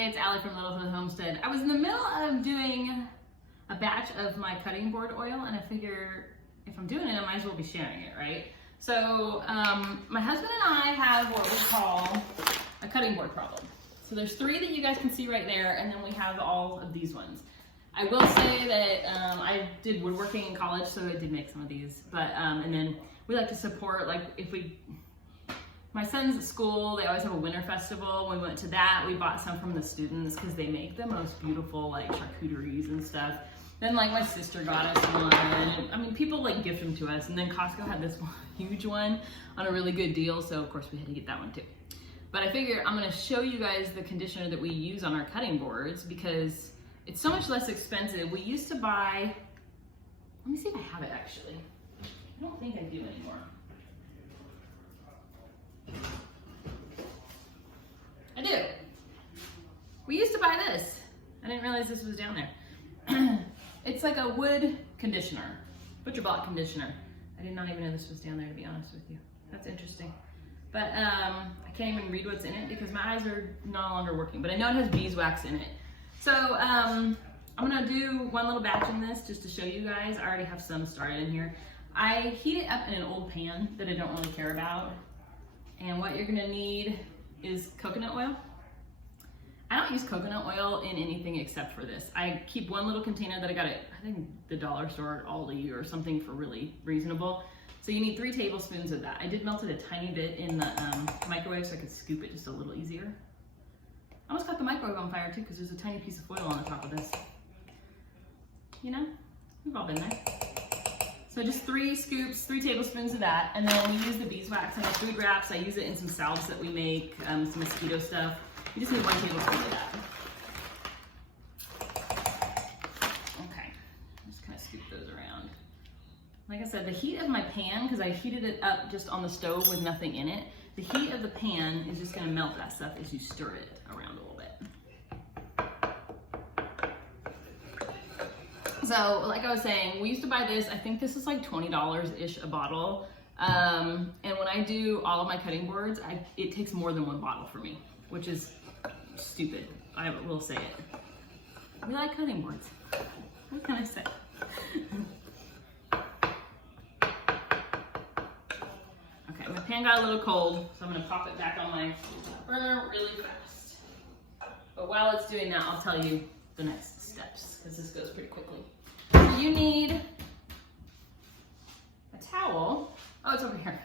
Hey, it's Ali from Homestead. I was in the middle of doing a batch of my cutting board oil, and I figure if I'm doing it, I might as well be sharing it, right? So my husband and I have what we call a cutting board problem. So there's 3 that you guys can see right there, and then we have all of these ones. I will say that I did woodworking in college, so I did make some of these. But and then we like to support, like if we, my son's at school, they always have a winter festival. When we went to that, we bought some from the students because they make the most beautiful like charcuteries and stuff. Then like my sister got us one, and I mean people like gift them to us. And then Costco had this one, huge one on a really good deal, so of course we had to get that one too. But I figure I'm gonna show you guys the conditioner that we use on our cutting boards because it's so much less expensive. We used to buy, let me see if I have it actually. I don't think I do anymore. I do. We used to buy this. I didn't realize this was down there. It's like a wood conditioner, butcher block conditioner. I did not even know this was down there, to be honest with you. That's interesting. But I can't even read what's in it because my eyes are no longer working, but I know it has beeswax in it. So I'm gonna do one little batch in this just to show you guys. I already have some started in here. I heat it up in an old pan that I don't really care about. And what you're gonna need is coconut oil. I don't use coconut oil in anything except for this. I keep one little container that I got at, I think, the dollar store, Aldi or something for really reasonable. So you need 3 tablespoons of that. I did melt it a tiny bit in the microwave so I could scoop it just a little easier. I almost got the microwave on fire too because there's a tiny piece of foil on the top of this. You know, we've all been there. So just 3 scoops, 3 tablespoons of that. And then we use the beeswax in the food wraps. I use it in some salves that we make, some mosquito stuff. You just need 1 tablespoon of that. Okay, I'm just kind of scoop those around. Like I said, the heat of my pan, because I heated it up just on the stove with nothing in it, the heat of the pan is just gonna melt that stuff as you stir it around a little bit. So, like I was saying, we used to buy this. I think this is like $20-ish a bottle. And when I do all of my cutting boards, it takes more than 1 bottle for me, which is stupid. I will say it. We like cutting boards. What can I say? Okay, my pan got a little cold, so I'm gonna pop it back on my burner really fast. But while it's doing that, I'll tell you the next steps, because this goes pretty quickly. So you need a towel. Oh, it's over here.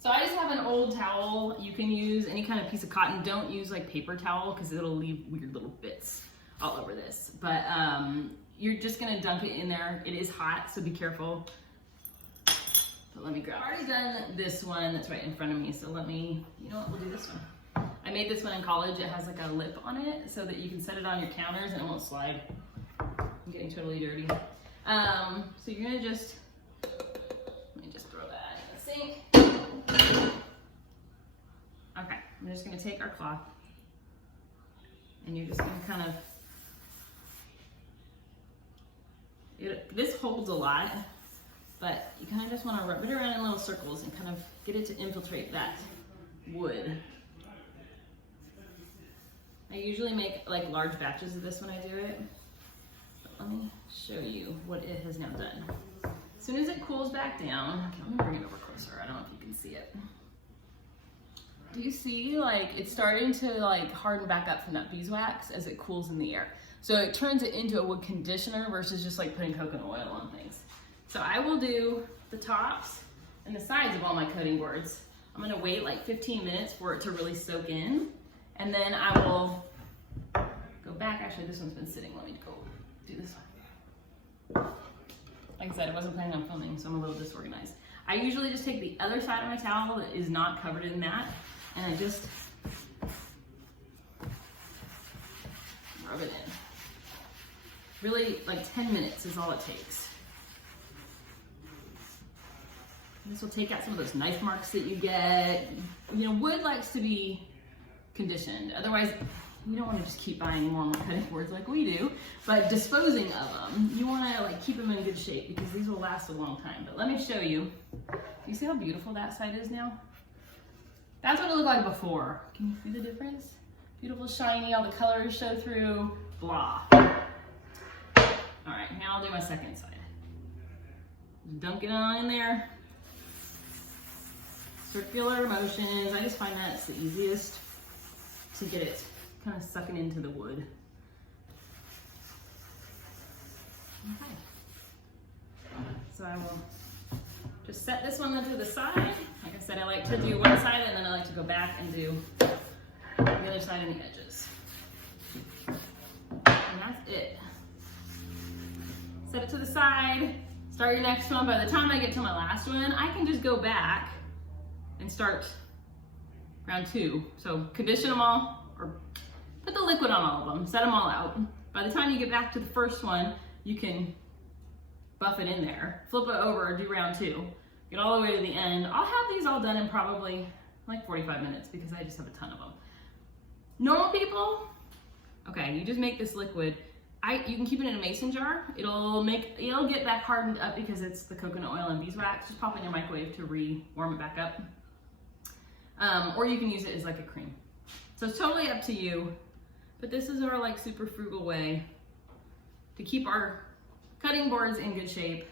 So I just have an old towel. You can use any kind of piece of cotton. Don't use like paper towel because it'll leave weird little bits all over this. But you're just gonna dunk it in there. It is hot, so be careful. But let me grab. I've already done this one that's right in front of me, so let me, you know what, we'll do this one. I made this one in college. It has like a lip on it so that you can set it on your counters and it won't slide. I'm getting totally dirty. So you're gonna just, let me just throw that in the sink. Okay, I'm just gonna take our cloth and you're just gonna kind of, this holds a lot, but you kind of just wanna rub it around in little circles and kind of get it to infiltrate that wood. I usually make like large batches of this when I do it. But let me show you what it has now done. As soon as it cools back down, okay, let me bring it over closer. I don't know if you can see it. Do you see like it's starting to like harden back up from that beeswax as it cools in the air? So it turns it into a wood conditioner versus just like putting coconut oil on things. So I will do the tops and the sides of all my cutting boards. I'm gonna wait like 15 minutes for it to really soak in. And then I will go back. Actually, this one's been sitting. Let me go do this one. Like I said, I wasn't planning on filming, so I'm a little disorganized. I usually just take the other side of my towel that is not covered in that, and I just rub it in. Really, like 10 minutes is all it takes. This will take out some of those knife marks that you get. You know, wood likes to be conditioned. Otherwise, you don't want to just keep buying more and more cutting boards like we do, but disposing of them, you want to like keep them in good shape because these will last a long time. But let me show you. You see how beautiful that side is now? That's what it looked like before. Can you see the difference? Beautiful, shiny, all the colors show through, blah. All right, now I'll do my second side. Dunk it on in there. Circular motions. I just find that's the easiest to get it kind of sucking into the wood. Okay. So I will just set this one to the side. Like I said, I like to do one side and then I like to go back and do the other side and the edges. And that's it. Set it to the side, start your next one. By the time I get to my last one, I can just go back and start round 2. So condition them all, or put the liquid on all of them, set them all out. By the time you get back to the first one, you can buff it in there, flip it over, do round 2, get all the way to the end. I'll have these all done in probably like 45 minutes because I just have a ton of them. Normal people, okay, you just make this liquid. You can keep it in a mason jar. It'll get back hardened up because it's the coconut oil and beeswax. Just pop it in your microwave to warm it back up. Or you can use it as like a cream. So it's totally up to you. But this is our like super frugal way to keep our cutting boards in good shape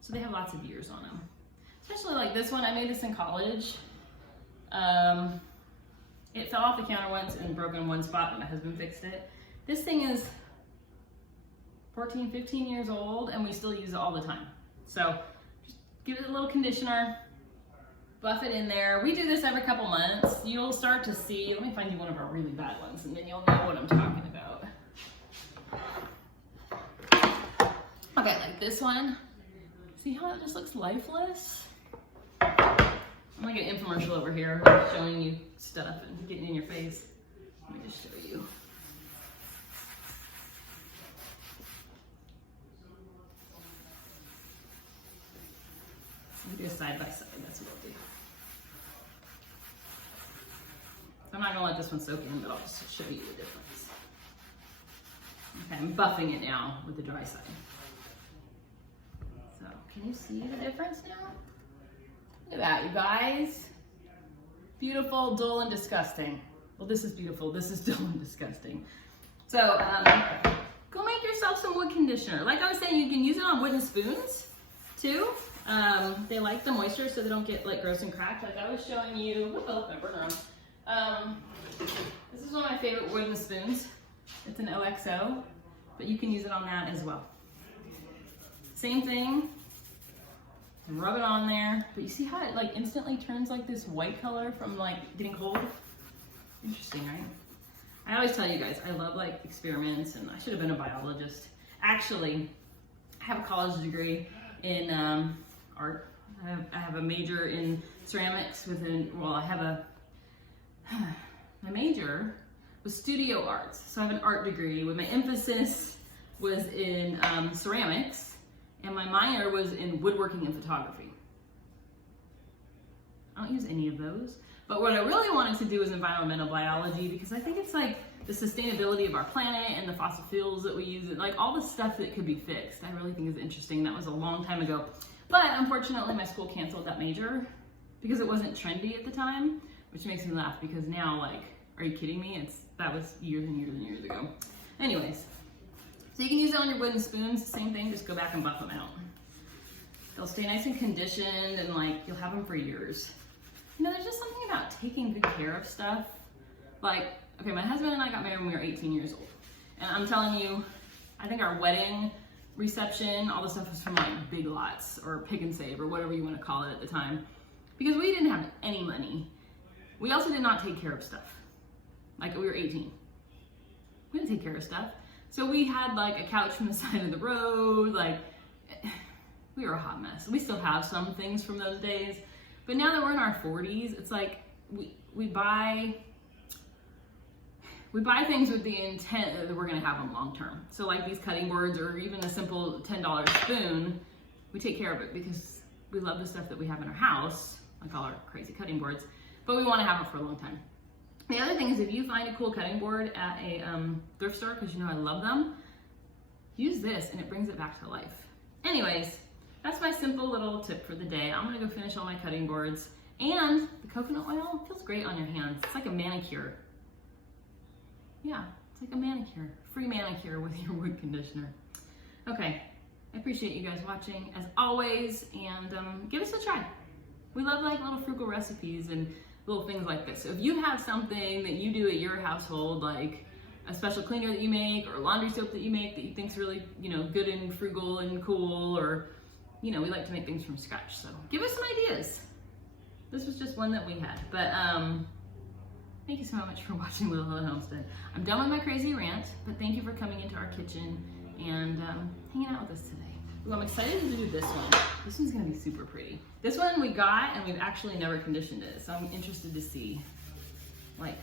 so they have lots of years on them. Especially like this one, I made this in college. It fell off the counter once and broke in one spot, but my husband fixed it. This thing is 14, 15 years old and we still use it all the time. So just give it a little conditioner, buff it in there. We do this every couple months. You'll start to see, let me find you one of our really bad ones and then you'll know what I'm talking about. Okay, like this one. See how it just looks lifeless? I'm like an infomercial over here showing you stuff and getting in your face. Let me just show you. We'll do a side by side, that's what I'll do. So I'm not gonna let this one soak in, but I'll just show you the difference. Okay, I'm buffing it now with the dry side. So, can you see the difference now? Look at that, you guys. Beautiful, dull, and disgusting. Well, this is beautiful, this is dull and disgusting. So, go make yourself some wood conditioner. Like I was saying, you can use it on wooden spoons, too. They like the moisture so they don't get like gross and cracked. Like I was showing you, oh, my burner on. This is one of my favorite wooden spoons. It's an OXO, but you can use it on that as well. Same thing, and rub it on there. But you see how it like instantly turns like this white color from like getting cold? Interesting, right? I always tell you guys, I love like experiments and I should have been a biologist. Actually, I have a college degree in art. I have a major in ceramics my major was studio arts. So I have an art degree where my emphasis was in ceramics and my minor was in woodworking and photography. I don't use any of those. But what I really wanted to do is environmental biology because I think it's like the sustainability of our planet and the fossil fuels that we use, and like all the stuff that could be fixed. I really think is interesting. That was a long time ago. But unfortunately, my school canceled that major because it wasn't trendy at the time, which makes me laugh because now, like, are you kidding me? That was years and years and years ago. Anyways, so you can use it on your wooden spoons. Same thing, just go back and buff them out. They'll stay nice and conditioned and like you'll have them for years. You know, there's just something about taking good care of stuff. Like, okay, my husband and I got married when we were 18 years old. And I'm telling you, I think our wedding reception, all the stuff was from like Big Lots or Pick and Save or whatever you want to call it at the time. Because we didn't have any money. We also did not take care of stuff. Like we were 18. We didn't take care of stuff. So we had like a couch from the side of the road, like we were a hot mess. We still have some things from those days. But now that we're in our 40s, it's like we buy things with the intent that we're gonna have them long term. So like these cutting boards or even a simple $10 spoon, we take care of it because we love the stuff that we have in our house, like all our crazy cutting boards, but we wanna have it for a long time. The other thing is if you find a cool cutting board at a thrift store, because you know I love them, use this and it brings it back to life. Anyways, that's my simple little tip for the day. I'm gonna go finish all my cutting boards. And the coconut oil feels great on your hands. It's like a manicure. Yeah, it's like a manicure, free manicure with your wood conditioner. Okay, I appreciate you guys watching as always, and give us a try. We love like little frugal recipes and little things like this. So if you have something that you do at your household, like a special cleaner that you make or laundry soap that you make that you think's really, you know, good and frugal and cool, or, you know, we like to make things from scratch. So give us some ideas. This was just one that we had, but thank you so much for watching Little Hello Homestead. I'm done with my crazy rant, but thank you for coming into our kitchen and hanging out with us today. Ooh, I'm excited to do this one. This one's gonna be super pretty. This one we got and we've actually never conditioned it, so I'm interested to see, like,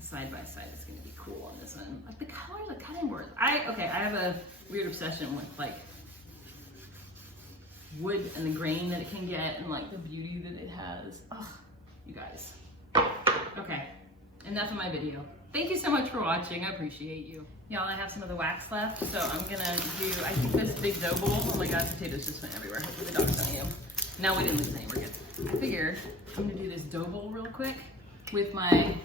side by side. It's gonna be cool on this one. Like the color of the cutting board. I have a weird obsession with like wood and the grain that it can get and like the beauty that it has. Oh, you guys. Okay, enough of my video. Thank you so much for watching. I appreciate you. Y'all, I have some of the wax left, so I'm gonna do, I think this big dough bowl. Oh my God, potatoes just went everywhere. Hopefully the dog's on you. No, we didn't lose any, we're good. I figured I'm gonna do this dough bowl real quick with my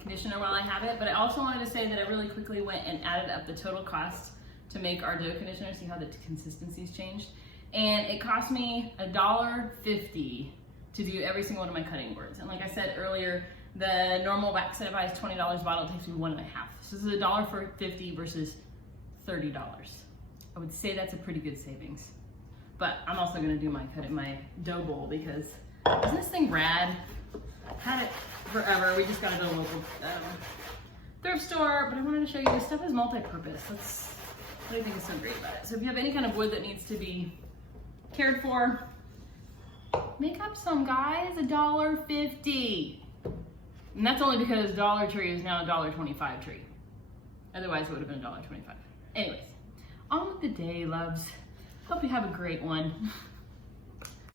conditioner while I have it, but I also wanted to say that I really quickly went and added up the total cost to make our dough conditioner, see how the consistency's changed. And it cost me $1.50 to do every single one of my cutting boards. And like I said earlier, the normal wax that I buy is $20 a bottle, it takes me $1.50. So this is $1.50 versus $30. I would say that's a pretty good savings. But I'm also gonna do my dough bowl because isn't this thing rad? Had it forever. We just got it at a local thrift store, but I wanted to show you this stuff is multi-purpose. That's what I think is so great about it. So if you have any kind of wood that needs to be cared for, make up some, guys. $1.50. And that's only because Dollar Tree is now a $1.25 tree. Otherwise it would have been $1.25. Anyways, on with the day, loves. Hope you have a great one.